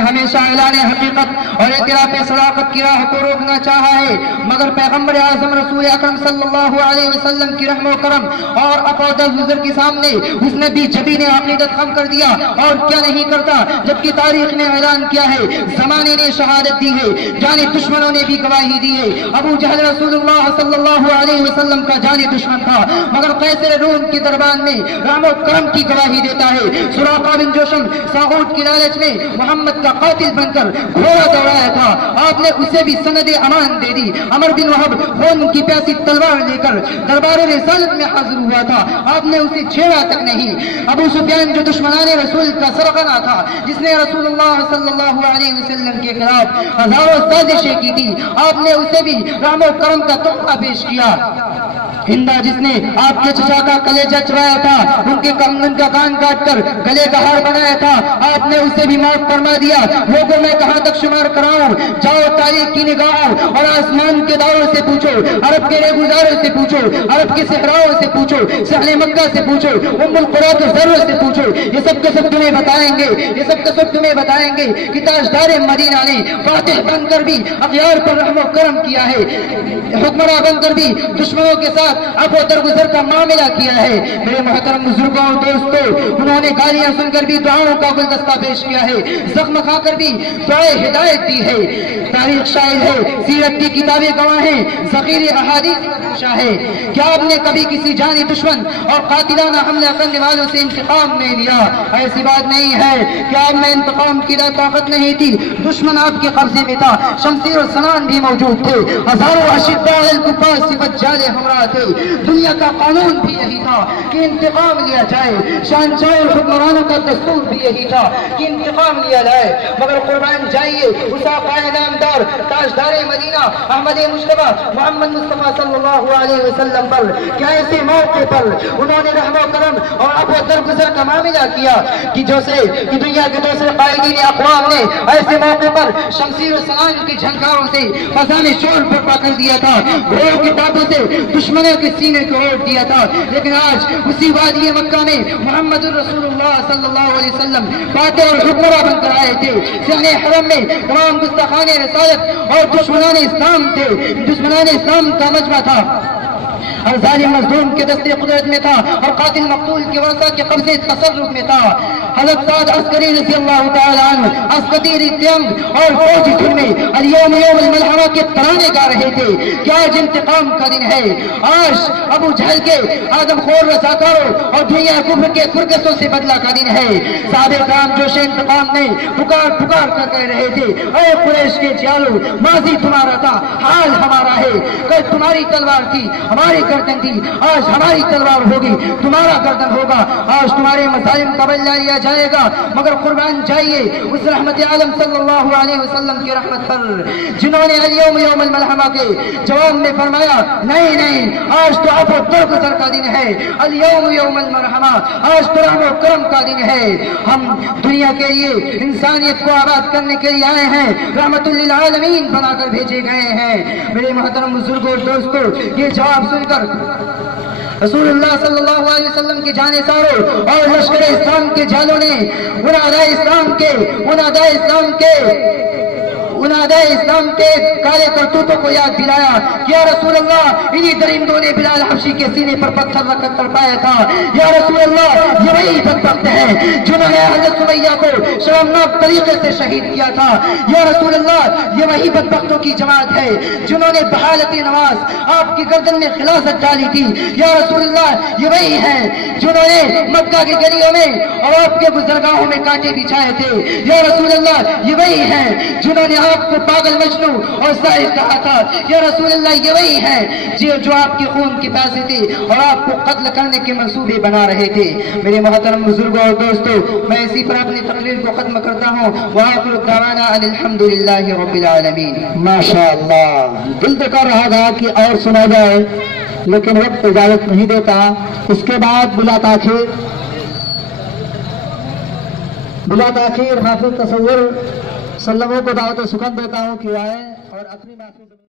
ہمیشہ اعلان حقیقت اور اعتراف صداقت کی راہ کو روکنا چاہا ہے، مگر پیغمبر اعظم رسول اکرم صلی اللہ علیہ وسلم کی رحم و کرم اور اپودل حضور کے سامنے اس نے بھی جبین عقیدت خم کر دیا، اور کیا نہیں کرتا، جبکہ تاریخ نے اعلان کیا ہے، زمانے نے شہادت دی ہے، جانی دشمنوں نے بھی گواہی دی ہے۔ ابو جہل رسول اللہ صلی اللہ علیہ وسلم کا جانی دشمن تھا، مگر قیصر روم کی دربان میں رحم و کرم کی گواہی دیتا ہے۔ سراقہ بن جوشم ساغوت کی لالچ میں محمد کا قاتل بن کر گھوڑا دوڑایا تھا، آپ نے اسے بھی سند امان دے دی۔ عمر بن وہب خون کی پیاسی تلوار لے کر دربار رسالت میں حاضر ہوا تھا، آپ نے اسے چھیڑا تک نہیں۔ ابو سفیان جو دشمنان رسول کا سرغنہ تھا، جس نے رسول اللہ صلی اللہ علیہ وسلم کے خلاف ہزاروں سازشیں کی تھی، آپ نے اسے بھی رحم و کرم کا تحفہ پیش کیا۔ ہندا جس نے آپ کے چچا کا کلیجہ چرایا تھا، ان کے کمندن کا کان کاٹ کر گلے کا ہار بنایا تھا، آپ نے اسے بھی معاف فرما دیا۔ لوگوں میں کہاں تک شمار کراؤں، جاؤ تاریخ کی نگاہوں اور آسمان کے داروں سے پوچھو، عرب کے ریگزاروں سے پوچھو، عرب کے صحراؤں سے پوچھو، سہل مکہ سے پوچھو، ام القریٰ کے ذروں سے پوچھو، یہ سب کے سب تمہیں بتائیں گے، یہ سب کے سب تمہیں بتائیں گے کہ تاجدار مدینہ نے فاتح بن کر بھی اغیار پر رحم و کرم کیا ہے، حکمراں بن کر بھی دشمنوں کے ساتھ عفو درگزر کا معاملہ کیا ہے۔ میرے محترم بزرگوں اور دوستوں، انہوں نے گالیاں سن کر بھی دعاؤں کا گلدستہ پیش کیا ہے، زخم کھا کر بھی دعائے ہدایت دی ہے۔ تاریخ شاہد ہے، سیرت کی کتابیں گواہ ہیں، ذخیرے احادیث پوچھا ہے۔ کیا آپ نے کبھی کسی جانی دشمن اور قاتلانہ حملہ کرنے والوں سے انتقام نہیں لیا؟ ایسی بات نہیں ہے کہ آپ میں انتقام کی طاقت نہیں تھی، دشمن آپ کے قبضے میں تھا، شمشیر و سنان بھی موجود تھے، ہزاروں اشداء الکفار صفت جالے ہمراہ تھے۔ دنیا کا قانون بھی یہی تھا کہ انتقام لیا جائے، شہنشاہ اور حکمرانوں کا دستور بھی یہی تھا کہ انتقام لیا جائے، مگر قربان جائیے اس آقائے نامدار تاجدار مدینہ احمد مصطفیٰ محمد مصطفیٰ صلی اللہ علیہ وسلم پر کیا ایسے موقع پر انہوں نے رحم و کرم اور عفو درگزر کا معاملہ کیا کہ دنیا کے دوسرے قائدین اقوام نے ایسے موقع پر شمشیر و سنان کی جھنکاروں سے فضا میں شور برپا کر دیا تھا، گھوڑوں کی ٹاپوں سے دشمنوں کے سینے کو اوڑھ دیا تھا، لیکن آج اسی وادی مکہ میں محمد رسول اللہ صلی اللہ علیہ وسلم فاتح اور حکمراں بن کر آئے تھے۔ صحن حرم میں تمام گستاخان رسالت اور دشمنان اسلام تھے، دشمنان اسلام کا مجمع تھا، اور ظالم مظلوم کے دستے قدرت میں تھا، اور قاتل مقتول کے ورثہ کے قبضے تصرف میں تھا۔ حضرت سعد عسکری رضی اللہ تعالیٰ عنہ اسکتیر اتیانگ اور فوجی دھن میں الیوم یوم الملحمہ کے ترانے گا رہے تھے کہ آج انتقام کا دن ہے، آج ابو جہل کے آدم خور رضاکاروں اور دنیا کفر کے فرقصوں سے بدلہ کا دن ہے۔ صحابہ کرام جوش انتقام میں پکار پکار کر کہہ رہے تھے، اے قریش کے جالو، ماضی تمہارا تھا، حال ہمارا ہے، کل تمہاری تلوار تھی، ہماری گردن تھی، آج ہماری تلوار ہوگی، تمہارا گردن ہوگا، آج تمہارے مظالم کا بدلہ لیا جائے گا، مگر قربان جائیے اس رحمت عالم صلی اللہ علیہ وسلم کی رحمت پر، جنہوں نے الیوم یوم الملحمہ کے جواب میں فرمایا، نہیں نہیں، آج تو عفو درگزر کا دن ہے، الیوم یوم الملحمہ، آج تو رحم و کرم کا دن ہے۔ ہم دنیا کے لیے انسانیت کو آباد کرنے کے لیے آئے ہیں، رحمت للعالمین بنا کر بھیجے گئے ہیں۔ میرے محترم بزرگوں اور دوستوں، یہ جواب سن کر رسول اللہ صلی اللہ علیہ وسلم کی جانثاروں اور لشکر اسلام کے جالوں نے ان اعدائے اسلام کے کالے کرتوتوں کو یاد دلایا کہ یا رسول اللہ، انہی درندوں نے بلال حبشی کے سینے پر پتھر رکھ کر پایا تھا، یا رسول اللہ یہ وہی بدبخت ہیں جنہوں نے حضرت سمیہ کو شرمناک طریقے سے شہید کیا تھا، یا رسول اللہ یہ وہی بدبختوں کی جماعت ہے جنہوں نے بحالت نواز آپ کی گردن میں خلاصت ڈالی تھی، یا رسول اللہ یہ وہی ہیں جنہوں نے مکہ کی گلیوں میں اور آپ کے گزرگاہوں میں کانٹے بچھائے تھے، یا رسول اللہ یہ وہی ہیں جنہوں نے آپ کو پاگل مجنوں اور ظاہر کہا تھا، یا رسول اللہ یہ وہی ہیں جو آپ کے خون کے پیاسے تھے اور آپ کو قتل کرنے کے منصوبے بنا رہے تھے۔ میرے محترم بزرگوں اور دوستوں، میں اسی پر اپنی تقریر کو ختم کرتا ہوں۔ وآخر دعوانا ان الحمدللہ رب العالمین۔ ماشاءاللہ، دل تو کر رہا تھا کہ اور سنا جائے لیکن وقت اجازت نہیں دیتا۔ اس کے بعد بلا تاخیر حافظ تصور سلموں کو دعوت سخن دیتا ہوں کہ آئیں اور اپنی محفوظ